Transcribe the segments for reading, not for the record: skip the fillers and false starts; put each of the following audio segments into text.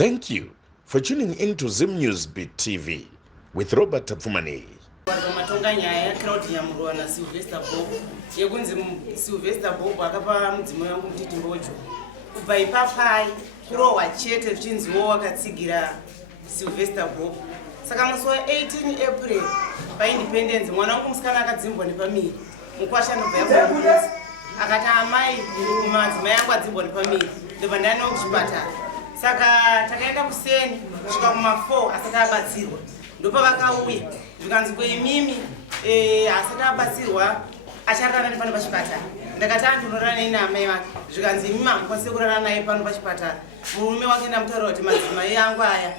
Thank you for tuning in to Zim News Beat TV with Robert Tafumani. Matonganya ya crowd ya Mruana Sylvester Bob yekunzi Sylvester Bob akapa mudzimo wangu mtiti mbocho kubva ipapai kurowa chete chinziwo wakatsigira Sylvester Bob saka musi wa 18 April pa independence mwana wangu musikana akadzimbwa nepamiri mukwasha nobva yakuzi akati amai madzimai yangu adzimbwa nepamiri ndobva ndani kuchipatara saka takaenda kuseni kusvika kuma 4 asati abatsirwa ndopa vakauya zvikanzi kweimimi asati abatsirwa acharara naye pano pachipatara ndakati andinorara naye naamai vake zvikanzi imimi hamukwanisi kurara naye pano pachipatara murume wake ndamutaura kuti madzimai angu aya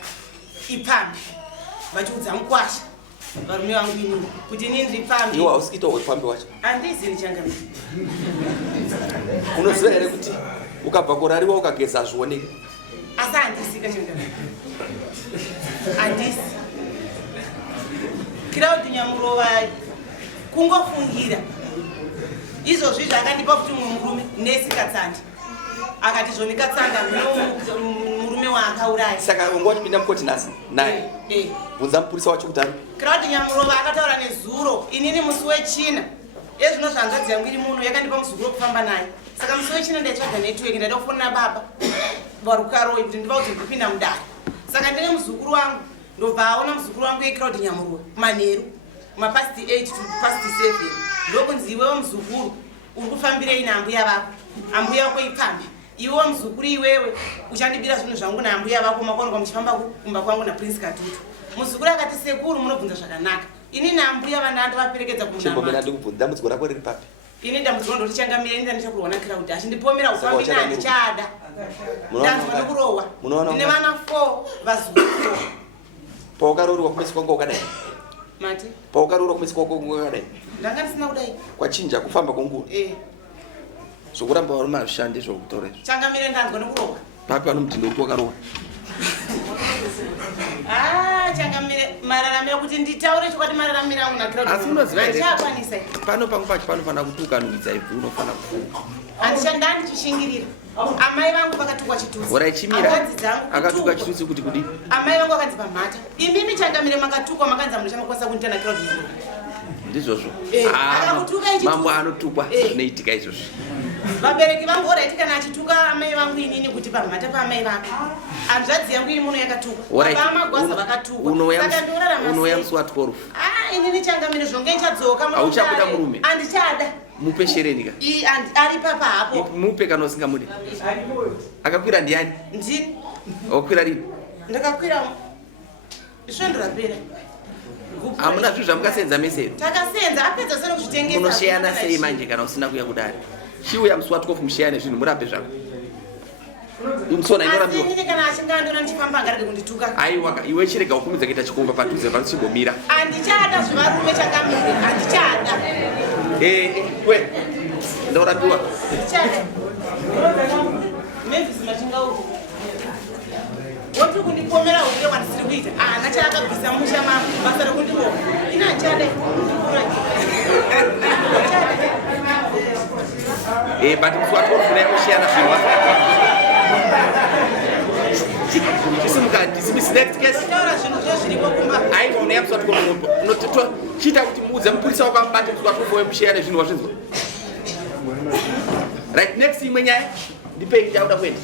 ipambi vachiudza mukwasha varume vangu inini kuti inini ndiri pambi. Iwe hausikita wepambi wacho? Handisi ndichangamira. Unoziva here kuti ukabva kurariwa ukageza hazvioneki? Asi handisi kachangamira. Handisi. Crowd Nyamurova kungofungira izvozvi zvakandipa kuti murume nesikatsandi akati zvoni katsanda murume waakauraya saka ungotipinda mukoti nhasi naye bvunza mupurisa wacho kuti ari Crowd Nyamurova akataura nezuro inini musi wechina ezvino zvangadzi yangu iri muno yakandipa muzukuru wekufamba naye saka musi wechina ndaitsvaga network ndaida kufonera baba varukaroi kuti ndiva kuti ndipinda mudare saka ndine muzukuru wangu ndobva aona muzukuru wangu yeCrowd Nyamurova manheru mapast 8 to past 7 ndokunzi iwewo muzukuru uri kufambirei naambuya vako ambuya vako ipambi iwewo muzukuru iwewe uchandibira zvinhu zvangu naambuya vako makwanikwa muchifamba kumba kwangu naPrince Katutu muzukuru akati sekuru munobvunza zvakanaka ini naambuya vandandovaperekedza kumunamata dambudziko rako riri papi ini dambudziko ndotichangamira ini ndandichakurwa naCrowd achindipomera ufambi nandichada ndanzwa ndokurohwa ndine vana 4 vazukuru paukaroriwa kumesi kwanga ukadai mati paukaroriwa kumesi kwanga ukadai ndanga ndisina kudai kwachinja kufamba kwenguva zvokuramba varume hazvishandi zvokutaura izvo changamire ndanzwa nokurohwa papi vano mutindo kuti wakarohwa changamire mararamiro kuti nditaure chokwadi mararamiro angu naCrowd asi unoziva here achakwanisa pano pangu pacho panofanira kutukanhuidza ibvi unofana kufunga handichandani chishingirira amai vangu vakatukwa chitusi ora ichimira akatuka chitusi kuti kudi amai vangu vakanzipa mhata imimi changamire makatukwa makanzi amunhu chamakwanisa kunita naCrowd ndizvozvo akakutuka ichi mambo anotukwa zvinoitika izvozvo vabereki vangu oraiti kana achituka amai vangu inini kuti pamhata paamai vake hanzvadzi yangu iri muno yakatukwa vamagwaza vakatukwa saka ndiorarama unoya musi wa12 inini changamire zvonge ndichadzoka hauchabuda murume handichada mupe sherenika ari papa hapo mupe kana usingamude akakwira ndiani ndini wakwira rini ndakakwira isvo ndorapera hamuna zvinhu zvamukasenza mese takasenza apedza sene kuzvitengesa munosheyana sei manje kana usina kuya kudari chiuya musi wa12 musheyane zvinhu murape zvako imsona inorapiwa inini kana achinga andona ndichifamba angarege kundituka aiwa iwe chirega ukumidza kuita chikomba padhuze panochigomira handichada zvevarume changamire handichada we ndorapiwa ndichada Memphis machingauro woti kundipomera uke wandisiri kuita nachakabvisa musha basa rekundiroha ina handichada but musi wa12 kusheyana zvinhu taura zvinhu zvo zviripo kumba aiwa unoya musi wa12 chiita kuti muudze mupurisa wako amubate musi wa12 wemusheyana zvinhu wazvinzwa right next imwe nyaya ndipei ndichauda kuenda